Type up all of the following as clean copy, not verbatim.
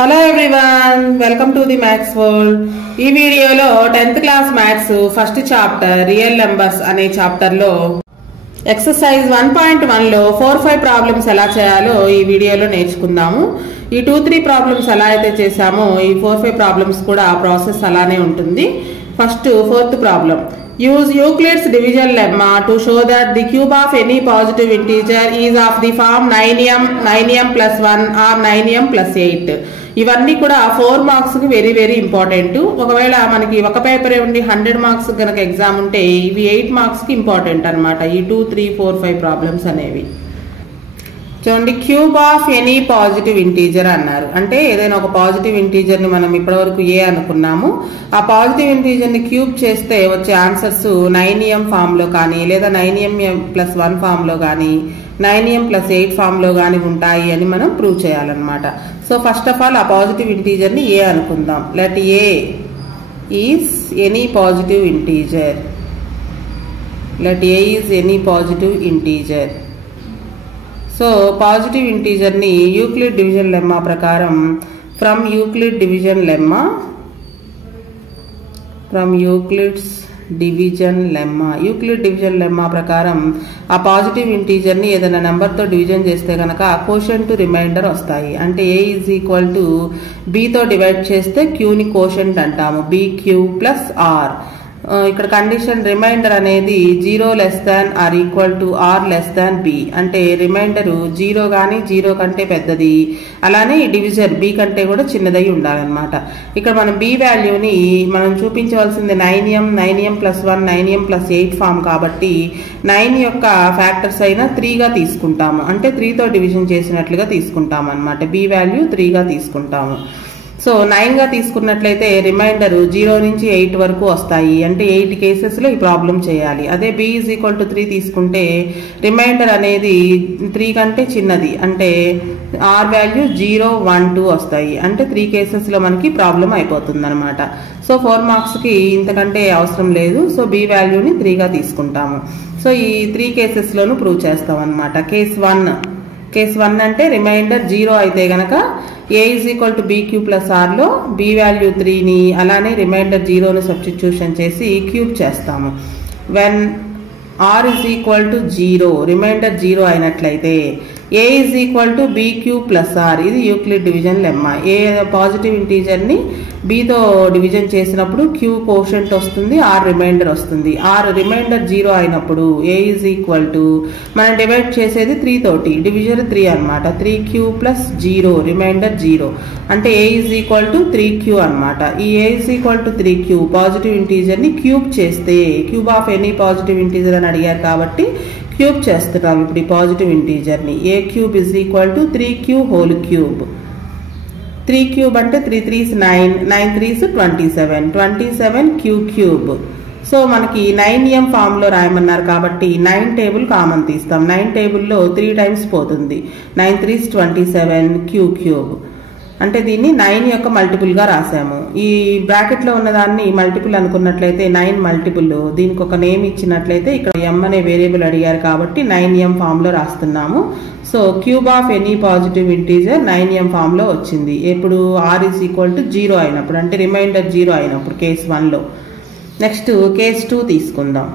Hello everyone, welcome to the maths world. ఈ వీడియోలో 10th class maths first chapter real numbers అనే chapter లో exercise 1.1 లో 4-5 problems ఎలా చేయాలో ఈ వీడియోలో నేర్చుకుందాము. ఈ 2-3 ప్రాబ్లమ్స్ ఎలా అయితే చేసామో ఈ 4-5 ప్రాబ్లమ్స్ కూడా ప్రాసెస్ అలానే ఉంటుంది. First 4th problem. Use Euclid's division lemma to show that the cube of any positive integer is of the form 9m plus 1 or 9m plus 8. ఇవన్నీ కూడా 4 మార్క్స్ కి వెరీ వెరీ ఇంపార్టెంట్. ఒకవేళ మనకి ఒక పేపరే ఉండి 100 మార్క్స్ కనుక ఎగ్జామ్ ఉంటే ఇవి 8 మార్క్స్ కి ఇంపార్టెంట్ అనమాట. ఈ 2, 3, 4, 5 ప్రాబ్లమ్స్ అనేవి చూడండి. Cube of any positive integer అన్నారు. అంటే ఏదైనా ఒక పాజిటివ్ ఇంటీజర్ ని మనం ఇప్పటివరకు ఏ అనుకున్నాము, ఆ పాజిటివ్ ఇంటీజర్ ని క్యూబ్ చేస్తే వచ్చే ఆన్సర్స్ 9m ఫామ్ లో కానీ లేదా 9m+1 ఫామ్ లో కానీ 9m+8 ఫామ్ లో కానీ ఉంటాయి అని మనం ప్రూవ్ చేయాలన్నమాట. సో ఫస్ట్ ఆఫ్ ఆల్ ఆ పాజిటివ్ ఇంటీజర్ ని ఏ అనుకుందాం. Let A is any positive integer. Let A is any positive integer. So positive integer ని యూక్లిడ్ డివిజన్ లెమ్మా ప్రకారం ఫ్రమ్ యూక్లిడ్స్ డివిజన్ లెమ్మా ప్రకారం ఆ పాజిటివ్ ఇంటీజర్ ని ఏదైనా నెంబర్ తో డివిజన్ చేస్తే కనుక కోషెంట్ రిమైండర్ వస్తాయి. అంటే A is equal to B తో డివైడ్ చేస్తే క్యూ ని కోషెంట్ అంటాము, BQ ప్లస్ ఆర్. ఇక్కడ కండిషన్ రిమైండర్ అనేది 0 less than or equal to R less than B. అంటే రిమైండర్ 0 కానీ 0 కంటే పెద్దది, అలానే డివిజర్ బి కంటే కూడా చిన్నదై ఉండాలన్నమాట. ఇక్కడ మనం బి వాల్యూని మనం చూపించవలసింది 9m+1 9m+8 ఫామ్ కాబట్టి 9 యొక్క ఫ్యాక్టర్స్ అయినా 3గా తీసుకుంటాము. అంటే 3తో డివిజన్ చేసినట్లుగా తీసుకుంటాము అనమాట. బి వాల్యూ 3గా తీసుకుంటాము. సో 9గా తీసుకున్నట్లయితే రిమైండర్ 0 నుంచి 8 వరకు వస్తాయి. అంటే 8 కేసెస్ లో ఈ ప్రాబ్లం చేయాలి. అదే b ఈజ్ ఈక్వల్ టు 3 తీసుకుంటే రిమైండర్ అనేది 3 కంటే చిన్నది. అంటే ఆర్ వాల్యూ 0, 1, 2 వస్తాయి. అంటే 3 కేసెస్ లో మనకి ప్రాబ్లం అయిపోతుంది అనమాట. సో 4 మార్క్స్ కి ఇంతకంటే అవసరం లేదు. సో b వాల్యూని 3గా తీసుకుంటాము. సో ఈ 3 కేసెస్ లోను ప్రూవ్ చేస్తాం అనమాట. కేస్ 1 అంటే రిమైండర్ 0 అయితే గనక A is equal to BQ plus R లో బి వాల్యూ 3ని అలానే రిమైండర్ 0ని సబ్స్టిట్యూషన్ చేసి క్యూబ్ చేస్తాము. When R is equal to 0, remainder 0 అయినట్లయితే A is equal to BQ plus R. ఇది Euclid division lemma. A positive integer ని బితో డివిజన్ చేసినప్పుడు క్యూ కోషెంట్ వస్తుంది, ఆర్ రిమైండర్ వస్తుంది. ఆర్ రిమైండర్ 0 అయినప్పుడు ఏ ఈజ్ ఈక్వల్ టు మనం డివైడ్ చేసేది 3 తోటి, డివిజన్ 3 అనమాట. 3Q ప్లస్ 0 రిమైండర్ 0 అంటే A is equal to 3Q అనమాట. ఈ A is equal to 3Q positive integer ని క్యూబ్ చేస్తే, cube of any positive integer అని అడిగారు కాబట్టి క్యూబ్ చేస్తున్నాం ఇప్పుడు ఈ పాజిటివ్ ఇంటీజర్ ని. A cube is equal to 3Q whole cube. 3 cube అంటే 3 3s 9, 9 3s 27, 27 Q cube. So మనకి 9m ఫామ్ లో రాయమన్నారు కాబట్టి 9 టేబుల్ కామన్ తీస్తాం. 9 టేబుల్లో 3 టైమ్స్ పోతుంది. 9 3s 27 Q క్యూబ్. అంటే దీన్ని 9 యొక్క మల్టిపుల్ గా రాసాము. ఈ బ్రాకెట్ లో ఉన్న దాన్ని మల్టిపుల్ అనుకున్నట్లయితే 9 మల్టిపుల్, దీనికి ఒక నేమ్ ఇచ్చినట్లయితే ఇక్కడ m అనే వేరియబుల్ అడిగారు కాబట్టి 9m ఫామ్ లో రాస్తున్నాము. So cube of any positive integer 9m form లో వచ్చింది. ఎప్పుడు ఆర్ ఈజ్ ఈక్వల్ టు 0 అయినప్పుడు, అంటే రిమైండర్ 0 అయినప్పుడు కేస్ 1 లో. నెక్స్ట్ కేస్ 2 తీసుకుందాం.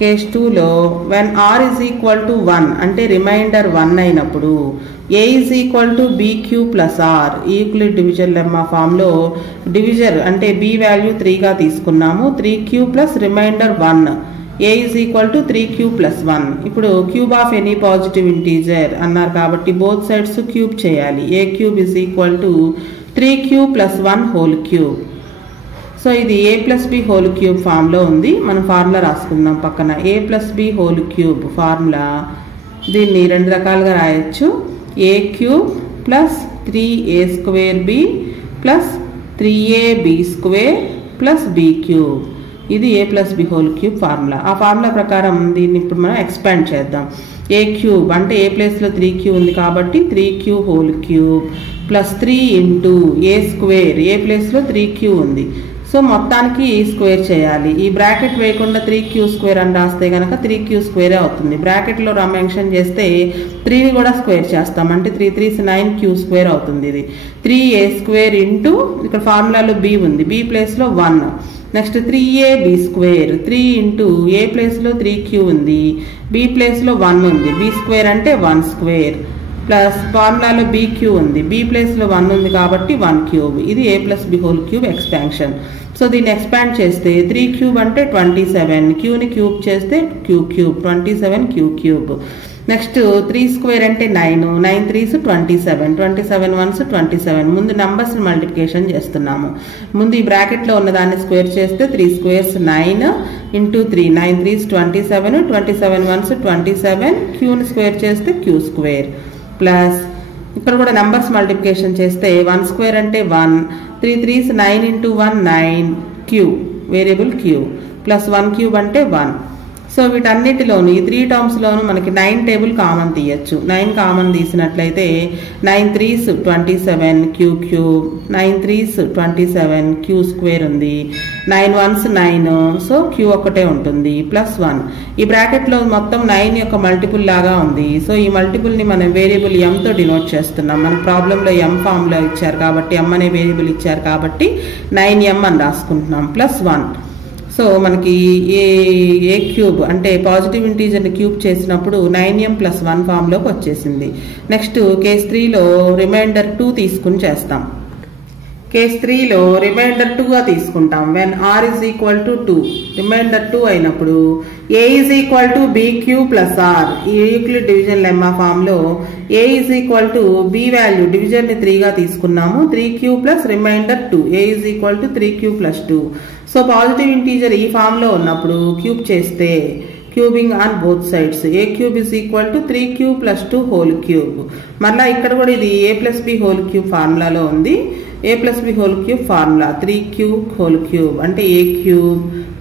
కేస్ 2లో when R is equal to 1 అంటే రిమైండర్ 1 అయినప్పుడు A is equal to BQ plus R. Euclid division lemma form లో డివిజర్ అంటే బి వాల్యూ 3గా తీసుకున్నాము. 3Q plus remainder 1 A is equal to 3Q plus 1. ఇప్పుడు cube of any positive integer అన్నారు కాబట్టి both sides cube చేయాలి. A cube is equal to 3Q plus 1 whole cube. So ఇది a plus B whole cube form లో ఉంది. మనం formula రాసుకుందాం పక్కన. a plus B whole cube formula, దీన్ని 2 రకాలుగా రాయొచ్చు. a cube plus 3a² plus 3ab² plus b cube. ఇది a plus B whole cube formula. ఆ ఫార్ములా ప్రకారం దీన్ని ఇప్పుడు మనం ఎక్స్పాండ్ చేద్దాం. a క్యూబ్ అంటే a ప్లేస్ లో 3Q ఉంది కాబట్టి 3Q whole cube plus 3 into a². A place లో 3Q ఉంది. సో మొత్తానికి స్క్వేర్ చేయాలి. ఈ బ్రాకెట్ వేయకుండా 3q² అని రాస్తే కనుక 3q² అవుతుంది. బ్రాకెట్లో మెన్షన్ చేస్తే 3ని కూడా స్క్వేర్ చేస్తాం, అంటే 3 3 9q² అవుతుంది. ఇది 3a² ఇంటూ ఇక్కడ ఫార్ములాలో b ఉంది, b ప్లేస్లో 1. నెక్స్ట్ 3ab², 3 ఇంటూ a ప్లేస్లో 3q ఉంది, b ప్లేస్లో 1 ఉంది, b² అంటే 1² ప్లస్ ఫార్ములాలో bq ఉంది, b ప్లేస్లో 1 ఉంది కాబట్టి 1³ ఇది a+b³ ఎక్స్పాన్షన్. సో దీన్ని ఎక్స్పాండ్ చేస్తే 3³ అంటే 27, క్యూని క్యూబ్ చేస్తే q³ 27 q³. నెక్స్ట్ 3² అంటే 9, 9 3s 27, 27 1s 27. ముందు నంబర్స్ మల్టిప్లికేషన్ చేస్తున్నాము. ముందు ఈ బ్రాకెట్లో ఉన్న దాన్ని స్క్వేర్ చేస్తే 3 squares 9 into 3, 9 3s 27, 27 1s 27, క్యూని square చేస్తే q² ప్లస్ ఇక్కడ కూడా నంబర్స్ మల్టిప్లికేషన్ చేస్తే 1² అంటే 1, 3 3s 9 into 1 9, q variable q plus 1³ అంటే 1. సో వీటన్నిటిలోనూ ఈ 3 టర్మ్స్లోనూ మనకి 9 టేబుల్ కామన్ తీయచ్చు. 9 common తీసినట్లయితే 9 3s 27 q³, 9 3s 27 q² ఉంది, 9 1s 9, సో q ఒకటే ఉంటుంది ప్లస్ 1. ఈ బ్రాకెట్లో మొత్తం 9 యొక్క మల్టిపుల్ లాగా ఉంది. సో ఈ మల్టిపుల్ని మనం వేరియబుల్ m తో డినోట్ చేస్తున్నాం. మన ప్రాబ్లంలో m ఫామ్లో ఇచ్చారు కాబట్టి m అనే వేరియబుల్ ఇచ్చారు కాబట్టి 9m అని రాసుకుంటున్నాం ప్లస్ 1. సో మనకి a³ అంటే పాజిటివ్ ఇంటీజర్ని క్యూబ్ చేసినప్పుడు 9m + 1 ఫామ్లోకి వచ్చేసింది. నెక్స్ట్ కేస్ 3లో రిమైండర్ 2 తీసుకుని చేస్తాం. కేస్ 3లో రిమైండర్ 2గా తీసుకుంటాం. వెన్ r = 2, రిమైండర్ 2 అయినప్పుడు a = bq + r. ఈ యూక్లిడ్ డివిజన్ లెమ్మా ఫామ్లో a = b వాల్యూ డివిజన్ని 3గా తీసుకున్నాము, 3q plus reminder 2, a = 3q + 2. So positive integer ఈ ఫామ్లో ఉన్నప్పుడు క్యూబ్ చేస్తే cubing on both sides a³ = 3q + 2 whole cube. మళ్ళీ ఇక్కడ కూడా ఇది a+b³ ఫార్ములాలో ఉంది. a+b³ formula 3q whole cube అంటే a³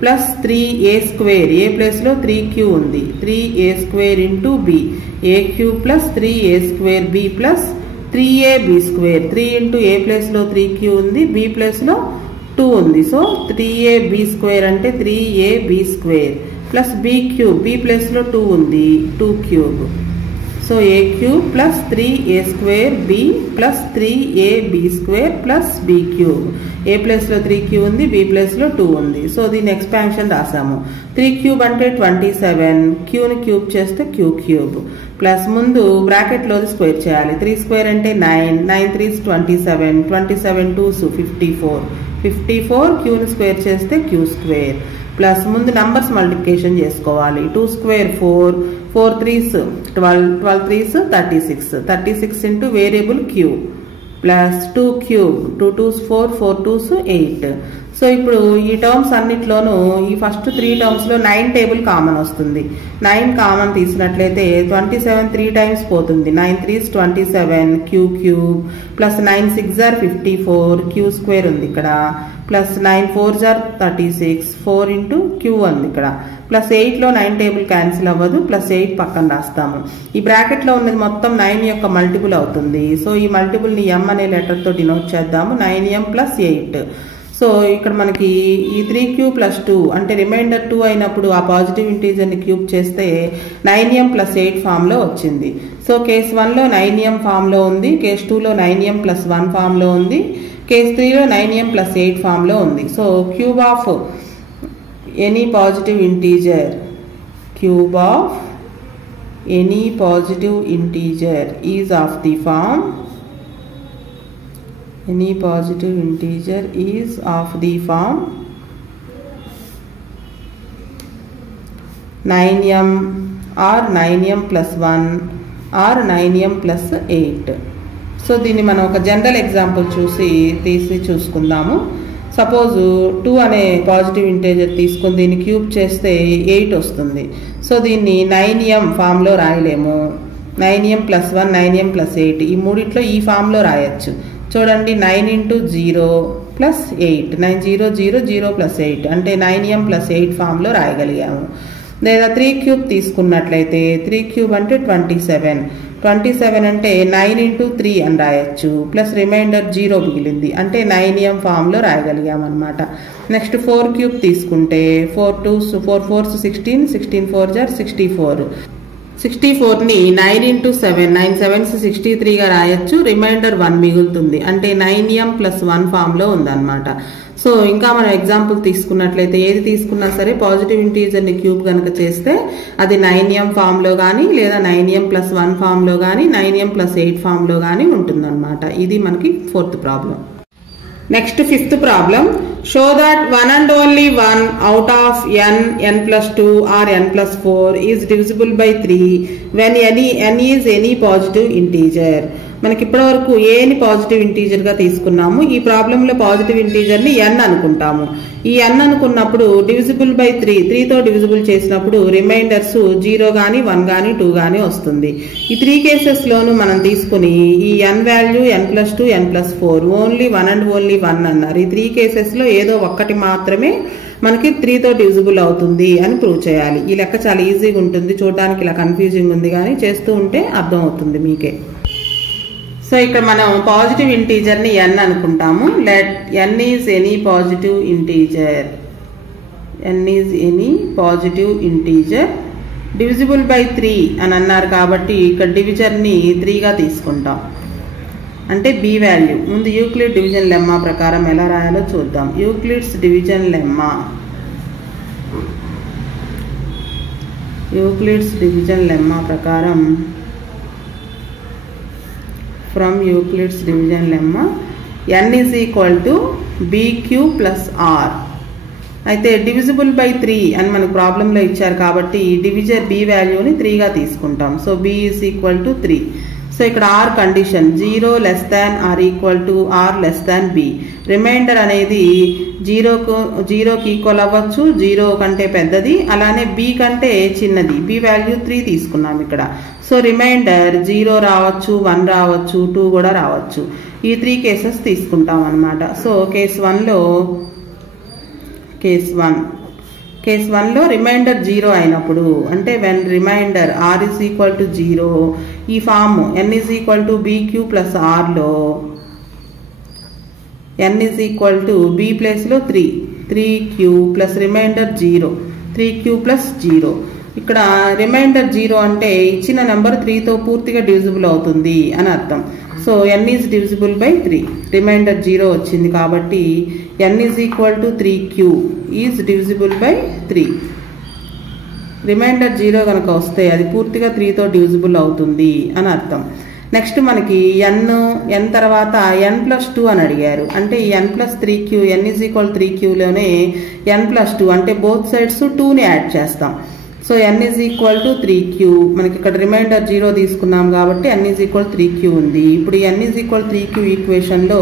ప్లస్ 3a² a ప్లేస్లో 3q ఉంది, 3a² into b, a³ plus 3a² b plus 3ab², 3 into a ప్లేస్లో 3q ఉంది, b ప్లేస్లో 2 ఉంది. సో 3ab² అంటే 3ab² ప్లస్ b³ b ప్లేస్లో 2 ఉంది, 2³ so a³ plus 3a² b plus 3ab² plus b³ a ప్లేస్లో 3q ఉంది, b ప్లేస్లో 2 ఉంది. సో దీన్ని ఎక్స్పాన్షన్ రాసాము. 3³ అంటే 27, క్యూని క్యూబ్ చేస్తే q³ ప్లస్ ముందు బ్రాకెట్లో స్క్వేర్ చేయాలి. 3² అంటే 9, 9 3s 27, 27 2s 54, 54 క్యూని స్క్వేర్ చేస్తే q² ప్లస్ ముందు నంబర్స్ మల్టిప్లికేషన్ చేసుకోవాలి. 2 square 4, 4 3s 12, 12 3s 36, 36 into variable q plus 2³ 2 2s 4, 4 2s 8. So ఇప్పుడు ఈ టర్మ్స్ అన్నిట్లోనూ ఈ ఫస్ట్ 3 టర్మ్స్లో 9 టేబుల్ కామన్ వస్తుంది. 9 కామన్ తీసినట్లయితే 27 3 టైమ్స్ పోతుంది, 9 3s 27 q³ plus 9 6s 54 q² ఉంది ఇక్కడ, ప్లస్ 9 4s 36, 4 ఇంటూ q ఉంది ఇక్కడ, ప్లస్ 8లో 9 టేబుల్ క్యాన్సిల్ అవ్వదు, ప్లస్ 8 పక్కన రాస్తాము. ఈ బ్రాకెట్లో ఉన్నది మొత్తం 9 యొక్క మల్టిపుల్ అవుతుంది. సో ఈ మల్టిపుల్ని m అనే లెటర్తో డినోట్ చేద్దాము, 9m + 8. సో ఇక్కడ మనకి ఈ 3q + 2 అంటే రిమైండర్ 2 అయినప్పుడు ఆ పాజిటివ్ ఇంటీజర్ని క్యూబ్ చేస్తే 9m + 8 ఫామ్లో వచ్చింది. సో కేస్ 1లో 9m ఫామ్లో ఉంది, కేస్ 2లో 9m + 1 ఫామ్లో ఉంది, కేస్ 3లో 9m + 8 ఫామ్లో ఉంది. So cube of any positive integer, cube of any positive integer is of the form, any positive integer is of the form 9m or 9m + 1 or 9m + 8. So దీన్ని మనం ఒక general example తీసి చూసుకుందాము. Suppose 2 అనే positive integer తీసుకుని దీన్ని cube చేస్తే 8 వస్తుంది. సో దీన్ని 9m ఫామ్లో రాయలేము, 9m + 1 9m + 8 ఈ మూడిట్లో ఈ ఫామ్లో రాయొచ్చు. చూడండి 9 ఇంటూ 0 ప్లస్ 8, 9 0 0 0 + 8 అంటే 9m + 8 ఫామ్లో రాయగలిగాము. లేదా 3³ తీసుకున్నట్లయితే 3³ అంటే 27, 27 అంటే 9 into 3 అని రాయొచ్చు, ప్లస్ రిమైండర్ 0 మిగిలింది అంటే 9m ఫామ్లో రాయగలిగాం అనమాట. నెక్స్ట్ 4 క్యూబ్ తీసుకుంటే 4 2s 4 4s 16, 16 4 jar 64. 64ని 9 into 7 9 7s 63గా రాయొచ్చు, రిమైండర్ 1 మిగులుతుంది అంటే 9m + 1 ఫామ్లో ఉందన్నమాట. సో ఇంకా మనం ఎగ్జాంపుల్ తీసుకున్నట్లయితే ఏది తీసుకున్నా సరే పాజిటివ్ ఇంటీజర్ని క్యూబ్ కనుక చేస్తే అది 9m ఫామ్లో కానీ లేదా 9m + 1 ఫామ్లో కానీ 9m + 8 ఫామ్లో కానీ ఉంటుందన్నమాట. ఇది మనకి 4th problem. Next 5th problem. Show that one and only one out of n+2 or n+4 is divisible by 3 when n is any positive integer. మనకి ఇప్పటివరకు ఏని పాజిటివ్ ఇంటీజర్ గా తీసుకున్నాము. ఈ ప్రాబ్లంలో పాజిటివ్ ఇంటీజర్ ని n అనుకుంటాము. ఈ n అనుకున్నప్పుడు డివిజిబుల్ బై 3తో డివిజిబుల్ చేసినప్పుడు రిమైండర్స్ 0 గానీ 1 గానీ 2 గానీ వస్తుంది. ఈ 3 కేసెస్ లోను మనం తీసుకుని ఈ n value n+2 n+4 only 1 and only 1 అన్నారు. ఈ 3 కేసెస్ లో ఏదో ఒక్కటి మాత్రమే మనకి 3తో డివిజిబుల్ అవుతుంది అని ప్రూవ్ చేయాలి. ఈ లెక్క చాలా ఈజీగా ఉంటుంది, చూడడానికి ఇలా కన్ఫ్యూజింగ్ ఉంది కానీ చేస్తూ ఉంటే అర్థం అవుతుంది మీకే. సో ఇక్కడ మనం పాజిటివ్ ఇంటీజర్ ని n అనుకుంటాము. Let n is any positive integer, n is any positive integer divisible by 3 అని అన్నారు కాబట్టి ఇక్కడ డివిజర్ ని 3గా తీసుకుంటాం. అంటే b వాల్యూ ముందు యూక్లిడ్ డివిజన్ లెమ్మా ప్రకారం ఎలా రాయాలో చూద్దాం. Euclid's division lemma, Euclid's division lemma ప్రకారం from Euclid's division lemma n is equal to bq plus r. అయితే డివిజిబుల్ బై 3 అని మనకు ప్రాబ్లంలో ఇచ్చారు కాబట్టి డివిజర్ b వాల్యూని 3గా తీసుకుంటాం. So b is equal to 3. So ఇక్కడ r condition 0 less than or equal to r less than b. Remainder అనేది 0కి ఈక్వల్ అవ్వచ్చు, 0 కంటే పెద్దది, అలానే b కంటే చిన్నది. b వాల్యూ 3 తీసుకున్నాం ఇక్కడ. సో రిమైండర్ 0 రావచ్చు, 1 రావచ్చు, 2 కూడా రావచ్చు. ఈ 3 కేసెస్ తీసుకుంటాం అన్నమాట. సో కేస్ 1లో రిమైండర్ 0 అయినప్పుడు అంటే when remainder r is equal to 0 ఈ form n is equal to bq plus rలో n is equal to b ప్లేస్లో 3q plus reminder 0 3q plus 0. ఇక్కడ రిమైండర్ 0 అంటే ఇచ్చిన నెంబర్ 3తో పూర్తిగా డివిజిబుల్ అవుతుంది అని అర్థం. So n is divisible by 3, remainder 0 వచ్చింది కాబట్టి n is equal to 3q is divisible by 3. Remainder 0 కనుక వస్తే అది పూర్తిగా 3తో డివిజిబుల్ అవుతుంది అని అర్థం. నెక్స్ట్ మనకి n తర్వాత n+2 అని అడిగారు. అంటే ఈ n+3q n is equal 3qలోనే n+2 అంటే బోత్ సైడ్స్ 2ని యాడ్ చేస్తాం. So n is equal to 3q, మనకి ఇక్కడ రిమైండర్ 0 తీసుకున్నాం కాబట్టి n ఈజ్ ఈక్వల్ 3q ఉంది. ఇప్పుడు n is equal 3q ఈక్వేషన్లో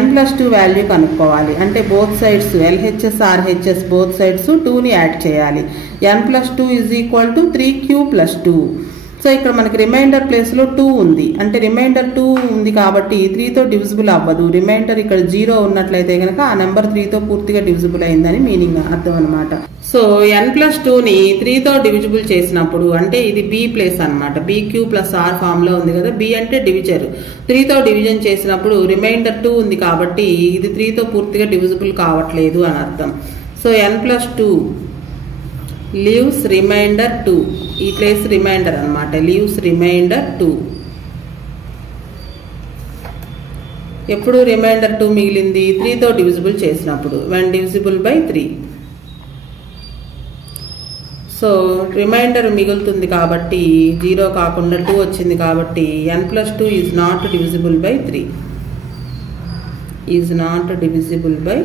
n+2 value కనుక్కోవాలి. అంటే both sides LHS RHS both sides 2ని యాడ్ చేయాలి. n+2 is equal to 3q plus 2. So ఇక్కడ మనకి రిమైండర్ ప్లేస్లో 2 ఉంది. అంటే రిమైండర్ 2 ఉంది కాబట్టి 3తో డివిజిబుల్ అవ్వదు. రిమైండర్ ఇక్కడ 0 ఉన్నట్లయితే కనుక ఆ నెంబర్ 3తో పూర్తిగా డివిజిబుల్ అయిందని మీనింగ్ అర్థం అనమాట. సో n+2ని 3తో డివిజిబుల్ చేసినప్పుడు అంటే ఇది b ప్లేస్ అనమాట. bq ప్లస్ r ఫామ్లో ఉంది కదా. b అంటే డివిజర్. 3తో డివిజన్ చేసినప్పుడు రిమైండర్ 2 ఉంది కాబట్టి ఇది 3తో పూర్తిగా డివిజిబుల్ కావట్లేదు అని అర్థం. సో n+2 లీవ్స్ రిమైండర్ 2, ఈ ప్లేస్ రిమైండర్ అనమాట. Leaves reminder 2. ఎప్పుడు రిమైండర్ 2 మిగిలింది 3తో డివిజిబుల్ చేసినప్పుడు, when divisible by 3. So remainder మిగులుతుంది కాబట్టి 0 కాకుండా 2 వచ్చింది కాబట్టి n+2 is not divisible by 3, is not divisible by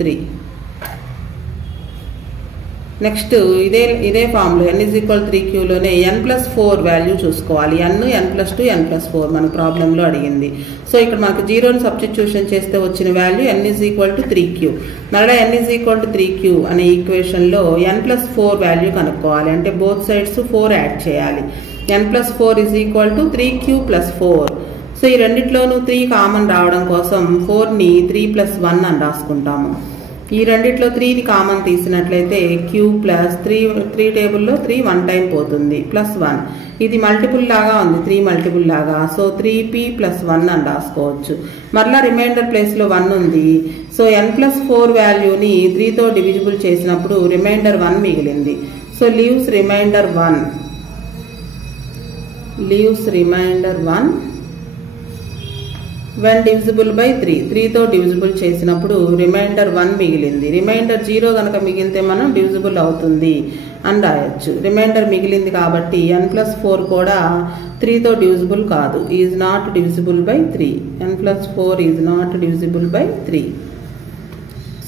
3. Next ఇదే ఫామ్లో n ఈజ్ ఈక్వల్ 3qలోనే n+4 వాల్యూ చూసుకోవాలి. n+2 n+4 మన ప్రాబ్లంలో అడిగింది. సో ఇక్కడ మనకు 0ని సబ్స్టిట్యూషన్ చేస్తే వచ్చిన value n is equal to 3q. మరలా n is equal to 3q అనే ఈక్వేషన్లో n+4 వాల్యూ కనుక్కోవాలి. అంటే బోత్ సైడ్స్ 4 యాడ్ చేయాలి. n+4 is equal to 3q plus 4. So ఈ రెండిట్లోనూ 3 కామన్ రావడం కోసం 4ని 3 + 1 అని రాసుకుంటాము. ఈ రెండిట్లో 3ని కామన్ తీసినట్లయితే q ప్లస్ 3 టేబుల్లో 3 1 టైం పోతుంది ప్లస్ 1. ఇది మల్టిపుల్ లాగా ఉంది, 3 మల్టిపుల్ లాగా. సో 3p + 1 అని రాసుకోవచ్చు. మరలా రిమైండర్ ప్లేస్లో 1 ఉంది. సో n+4 వాల్యూని 3తో డివిజిబుల్ చేసినప్పుడు రిమైండర్ 1 మిగిలింది. So leaves remainder 1 when divisible by 3. 3తో డివిజిబుల్ చేసినప్పుడు రిమైండర్ 1 మిగిలింది. రిమైండర్ 0 కనుక మిగిలితే మనం డివిజిబుల్ అవుతుంది అని రాయొచ్చు. రిమైండర్ మిగిలింది కాబట్టి n+4 కూడా 3తో డివిజిబుల్ కాదు, is not divisible by 3. n+4 is not divisible by 3.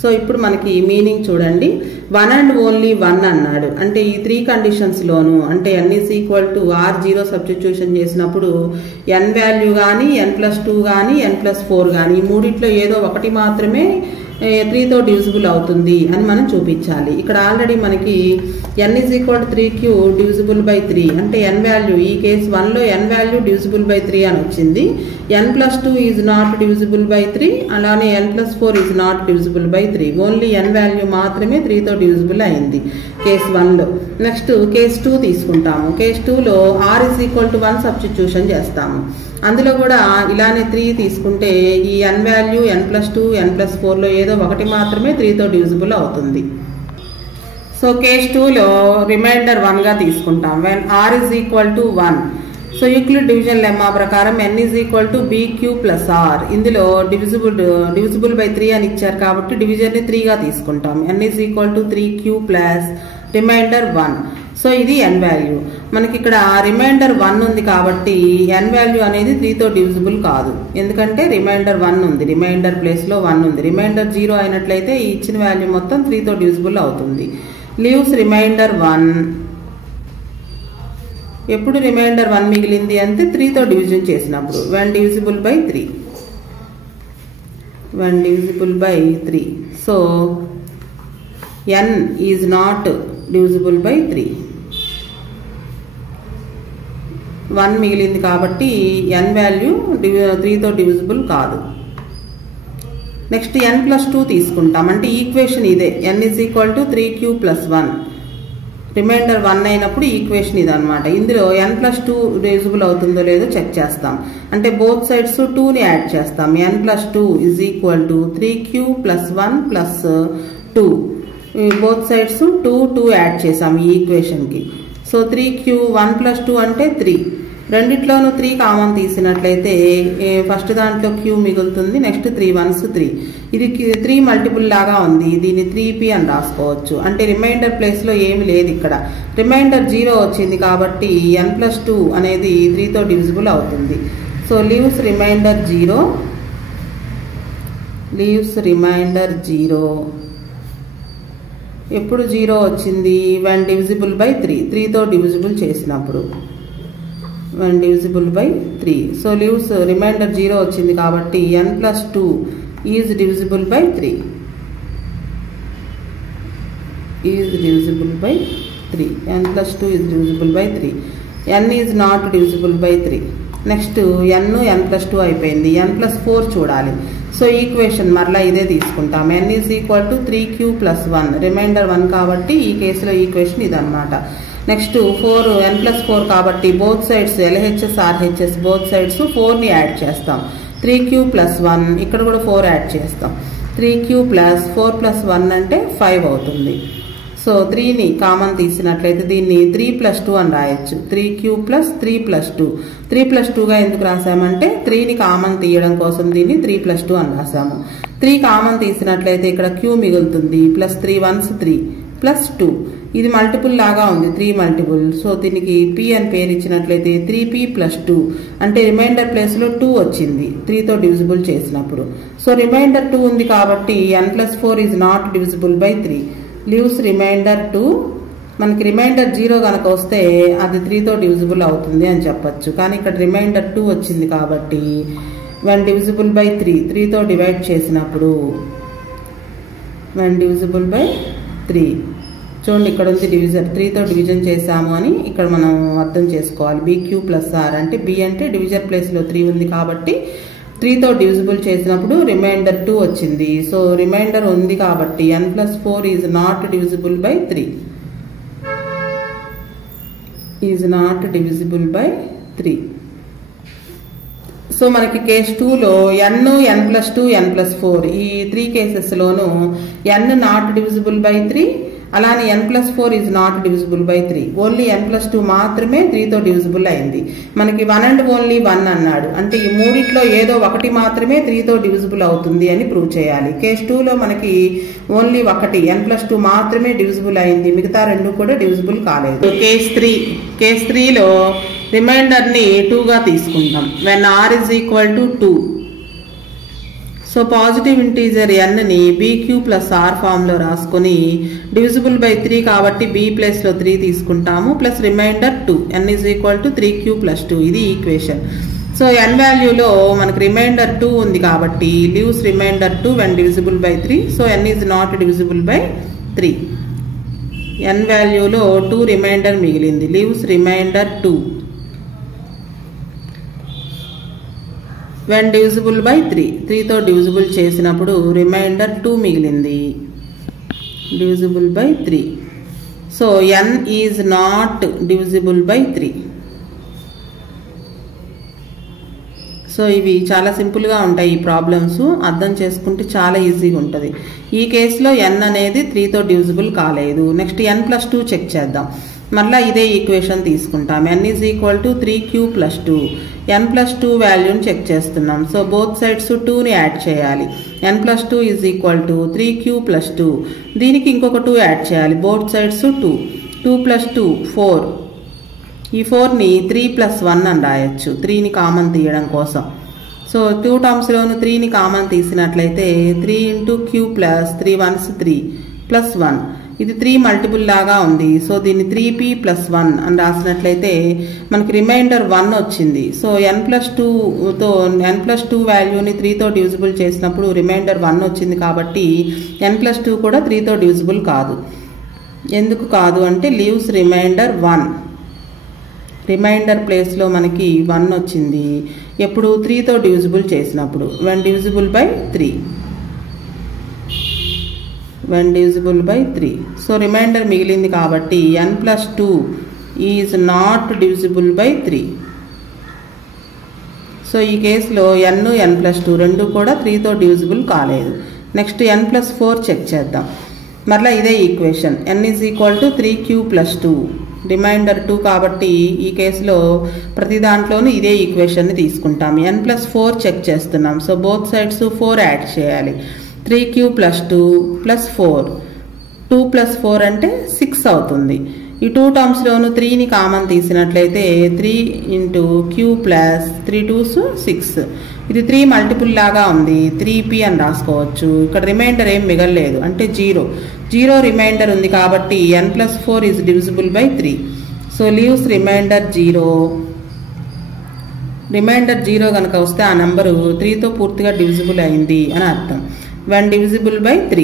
So ఇప్పుడు మనకి మీనింగ్ చూడండి. 1 and only 1 అన్నాడు. అంటే ఈ 3 కండిషన్స్లోను అంటే n r0 సబ్స్టిట్యూషన్ చేసినప్పుడు n వాల్యూ కానీ n+2 కానీ n+4 కానీ ఈ మూడిట్లో ఏదో ఒకటి మాత్రమే 3తో డివిజిబుల్ అవుతుంది అని మనం చూపించాలి. ఇక్కడ ఆల్రెడీ మనకి n = 3q డివిజిబుల్ బై 3 అంటే n వాల్యూ ఈ కేసు 1లో n వాల్యూ డివిజిబుల్ బై 3 అని వచ్చింది. n+2 is not divisible by 3, అలానే n+4 is not divisible by 3. Only n value మాత్రమే 3తో డివిజిబుల్ అయింది కేసు 1లో. నెక్స్ట్ కేసు 2 తీసుకుంటాము. కేసు 2లో r = 1 సబ్స్టిట్యూషన్ చేస్తాము. అందులో కూడా ఇలానే 3 తీసుకుంటే ఈ n వాల్యూ n+2 n+4లో ఏదో ఒకటి మాత్రమే 3తో డివిజిబుల్ అవుతుంది. సో కేస్ 2లో రిమైండర్ 1గా తీసుకుంటాం. when r = 1. So Euclid division lemma ప్రకారం n = bq + r. ఇందులో డివిజిబుల్ బై 3 అని ఇచ్చారు కాబట్టి డివిజన్ని 3గా తీసుకుంటాం. n = 3q + remainder 1. సో ఇది n వాల్యూ. మనకి ఇక్కడ రిమైండర్ 1 ఉంది కాబట్టి n వాల్యూ అనేది 3తో డివిజిబుల్ కాదు, ఎందుకంటే రిమైండర్ 1 ఉంది, రిమైండర్ ప్లేస్లో 1 ఉంది. రిమైండర్ 0 అయినట్లయితే ఈ ఇచ్చిన వాల్యూ మొత్తం 3తో డివిజిబుల్ అవుతుంది. Leaves remainder 1. ఎప్పుడు రిమైండర్ 1 మిగిలింది అంటే 3తో డివిజన్ చేసినప్పుడు when divisible by 3. So n is not divisible by 3. 1 మిగిలింది కాబట్టి n వాల్యూ 3తో డివిజిబుల్ కాదు. నెక్స్ట్ n+2 తీసుకుంటాం. అంటే ఈక్వేషన్ ఇదే, n = 3q + 1. రిమైండర్ 1 అయినప్పుడు ఈక్వేషన్ ఇదనమాట. ఇందులో n+2 డివిజిబుల్ అవుతుందో లేదో చెక్ చేస్తాం. అంటే బోత్ సైడ్స్ 2ని యాడ్ చేస్తాం. n+2 = 3q + 1 + 2. Both sides 2 add చేసాం ఈ ఈక్వేషన్కి. సో 3q 1 + 2 అంటే 3. రెండిట్లోనూ 3 కామన్ తీసినట్లయితే ఫస్ట్ దాంట్లో q మిగులుతుంది. Next 3 1s 3. ఇది 3 మల్టిపుల్ లాగా ఉంది, దీన్ని 3p అని రాసుకోవచ్చు. అంటే రిమైండర్ ప్లేస్లో ఏమి లేదు, ఇక్కడ రిమైండర్ 0 వచ్చింది కాబట్టి n+2 అనేది 3తో డివిజిబుల్ అవుతుంది. So leaves remainder 0. ఎప్పుడు 0 వచ్చింది? when divisible by 3. 3తో డివిజిబుల్ చేసినప్పుడు when divisible by 3. So leaves remainder 0 వచ్చింది కాబట్టి n+2 is divisible by 3. n+2 is divisible by 3. n is not divisible by 3. Next n+2 అయిపోయింది. n+4 చూడాలి. సో ఈక్వేషన్ మరలా ఇదే తీసుకుంటాం. n = 3q + 1. రిమైండర్ 1 కాబట్టి ఈ కేసులో ఈక్వేషన్ ఇదన్నమాట. నెక్స్ట్ n+4 కాబట్టి both sides LHS RHS both sides 4ని యాడ్ చేస్తాం. 3q + 1 ఇక్కడ కూడా 4 యాడ్ చేస్తాం. 3q + 4 + 1 అంటే 5 అవుతుంది. సో 3ని కామన్ తీసినట్లయితే దీన్ని 3 + 2 అని రాయొచ్చు. 3q + 3 + 2. 3 + 2గా ఎందుకు రాసామంటే 3ని కామన్ తీయడం కోసం దీన్ని 3 + 2 అని రాసాము. 3 కామన్ తీసినట్లయితే ఇక్కడ q మిగులుతుంది. +3 1s 3 +2. ఇది మల్టిపుల్ లాగా ఉంది, 3 మల్టిపుల్. సో దీనికి p అని పేరు ఇచ్చినట్లయితే 3p + 2 అంటే రిమైండర్ ప్లేస్లో 2 వచ్చింది 3తో డివిజిబుల్ చేసినప్పుడు. సో రిమైండర్ 2 ఉంది కాబట్టి n+4 is not divisible by 3. Leaves reminder 2. మనకి రిమైండర్ 0 కనుక వస్తే అది 3తో డివిజిబుల్ అవుతుంది అని చెప్పచ్చు. కానీ ఇక్కడ రిమైండర్ 2 వచ్చింది కాబట్టి when divisible by 3. 3తో డివైడ్ చేసినప్పుడు when divisible by 3. చూడండి ఇక్కడ ఉంది డివిజన్, 3తో డివిజన్ చేసాము అని ఇక్కడ మనం అర్థం చేసుకోవాలి. bq + r అంటే b అంటే డివిజన్ ప్లేస్లో 3 ఉంది కాబట్టి 3తో డివిజిబుల్ చేసినప్పుడు రిమైండర్ 2 వచ్చింది. సో రిమైండర్ ఉంది కాబట్టి n+4 is not divisible by 3. Is not divisible by 3. So మనకి కేస్ 2లో n, n+2, n+4 ఈ 3 కేసెస్లోనూ n నాట్ డివిజిబుల్ బై 3, అలానే n+4 is not divisible by 3. Only n+2 మాత్రమే 3తో డివిజిబుల్ అయింది. మనకి 1 అండ్ ఓన్లీ 1 అన్నాడు, అంటే ఈ మూడిట్లో ఏదో ఒకటి మాత్రమే 3తో డివిజిబుల్ అవుతుంది అని ప్రూవ్ చేయాలి. కేస్ 2లో మనకి ఓన్లీ ఒకటి n+2 మాత్రమే డివిజిబుల్ అయింది, మిగతా రెండు కూడా డివిజిబుల్ కాలేదు. కేస్ 3లో రిమైండర్ ని 2గా తీసుకుంటాం. When r is equal to 2. So positive integer n ని bq ప్లస్ r ఫామ్ లో రాసుకొని డివిజిబుల్ బై 3 కాబట్టి b ప్లేస్ లో 3 తీసుకుంటాము, plus remainder 2. n is equal to 3q plus 2. ఇది ఈక్వేషన్. సో n వాల్యూలో మనకు రిమైండర్ 2 ఉంది కాబట్టి leaves reminder 2 when divisible by 3. So n is not divisible by 3. n వాల్యూలో 2 రిమైండర్ మిగిలింది, leaves reminder 2 when divisible by 3. 3తో divisible చేసినప్పుడు reminder 2 మిగిలింది, divisible by 3. So n is not divisible by 3. So ఇవి చాలా సింపుల్గా ఉంటాయి ఈ ప్రాబ్లమ్స్, అర్థం చేసుకుంటే చాలా ఈజీగా ఉంటుంది. ఈ కేసులో n అనేది 3తో డివిజిబుల్ కాలేదు. నెక్స్ట్ n+2 చెక్ చేద్దాం. మళ్ళీ ఇదే ఈక్వేషన్ తీసుకుంటాం. n is equal to 3q plus 2. n+2 వాల్యూని చెక్ చేస్తున్నాం. సో బోత్ సైడ్స్ 2ని యాడ్ చేయాలి. n+2 is equal to 3q plus 2. దీనికి ఇంకొక 2 యాడ్ చేయాలి, బోత్ సైడ్స్ 2. 2 plus 2 4. ఈ 4ని 3 plus 1 అని రాయొచ్చు, 3ని కామన్ తీయడం కోసం. సో 2 టర్మ్స్లోను 3ని కామన్ తీసినట్లయితే 3 into q plus 3 1s 3 plus 1. ఇది 3 మల్టిపుల్ లాగా ఉంది. సో దీన్ని 3p plus 1 అని రాసినట్లయితే మనకి రిమైండర్ 1 వచ్చింది. సో n+2 వాల్యూని 3తో డివిజిబుల్ చేసినప్పుడు రిమైండర్ 1 వచ్చింది కాబట్టి n+2 కూడా 3తో డివిజిబుల్ కాదు. ఎందుకు కాదు అంటే లీవ్స్ రిమైండర్ 1. రిమైండర్ ప్లేస్లో మనకి 1 వచ్చింది ఎప్పుడు 3తో డివిజిబుల్ చేసినప్పుడు, when divisible by 3. when divisible by 3. So remainder మిగిలింది కాబట్టి n+2 is not divisible by 3. So ఈ కేసులో n, n+2 రెండు కూడా 3తో డివిజిబుల్ కాలేదు. నెక్స్ట్ n+4 చెక్ చేద్దాం. మరలా ఇదే equation, n is equal to 3q plus 2. Remainder 2 కాబట్టి ఈ కేసులో ప్రతి దాంట్లోనూ ఇదే ఈక్వేషన్ని తీసుకుంటాం. n+4 చెక్ చేస్తున్నాం. సో బోత్ సైడ్స్ 4 యాడ్ చేయాలి. 3q plus 2 plus 4. 2 plus 4 అంటే 6 అవుతుంది. ఈ 2 టర్మ్స్లోను 3ని కామన్ తీసినట్లయితే 3 into q plus 3 2s 6. ఇది 3 మల్టిపుల్ లాగా ఉంది, 3p అని రాసుకోవచ్చు. ఇక్కడ రిమైండర్ ఏం మిగలలేదు అంటే 0 రిమైండర్ ఉంది కాబట్టి n+4 is divisible by 3. So leaves remainder 0. Remainder 0 కనుక వస్తే ఆ నెంబరు 3తో పూర్తిగా డివిజిబుల్ అయింది అని అర్థం. when divisible by 3.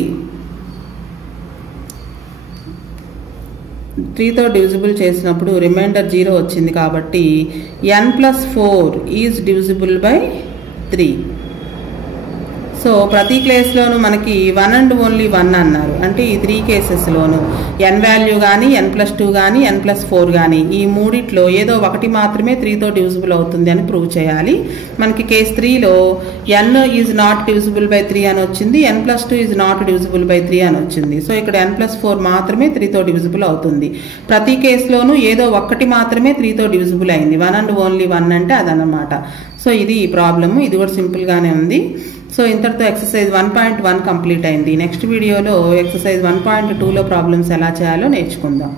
3తో డివిజిబుల్ చేసినప్పుడు రిమైండర్ 0 వచ్చింది కాబట్టి n+4 is divisible by 3. So ప్రతి కేసులోనూ మనకి 1 అండ్ ఓన్లీ 1 అన్నారు, అంటే ఈ 3 కేసెస్లోనూ n వాల్యూ కానీ n+2 కానీ n+4 కానీ ఈ మూడిట్లో ఏదో ఒకటి మాత్రమే 3తో డివిజిబుల్ అవుతుంది అని ప్రూవ్ చేయాలి. మనకి కేస్ 3లో n is not divisible by 3 అని వచ్చింది, n+2 is not divisible by 3 అని వచ్చింది. సో ఇక్కడ n+4 మాత్రమే 3తో డివిజిబుల్ అవుతుంది. ప్రతి కేసులోనూ ఏదో ఒక్కటి మాత్రమే 3తో డివిజిబుల్ అయింది, 1 అండ్ ఓన్లీ 1 అంటే అదనమాట. సో ఇది ఈ ప్రాబ్లము, ఇది కూడా సింపుల్గానే ఉంది. సో ఇంతటితో ఎక్సర్సైజ్ 1.1 కంప్లీట్ అయింది. నెక్స్ట్ వీడియోలో ఎక్సర్సైజ్ 1.2లో ప్రాబ్లమ్స్ ఎలా చేయాలో నేర్చుకుందాం.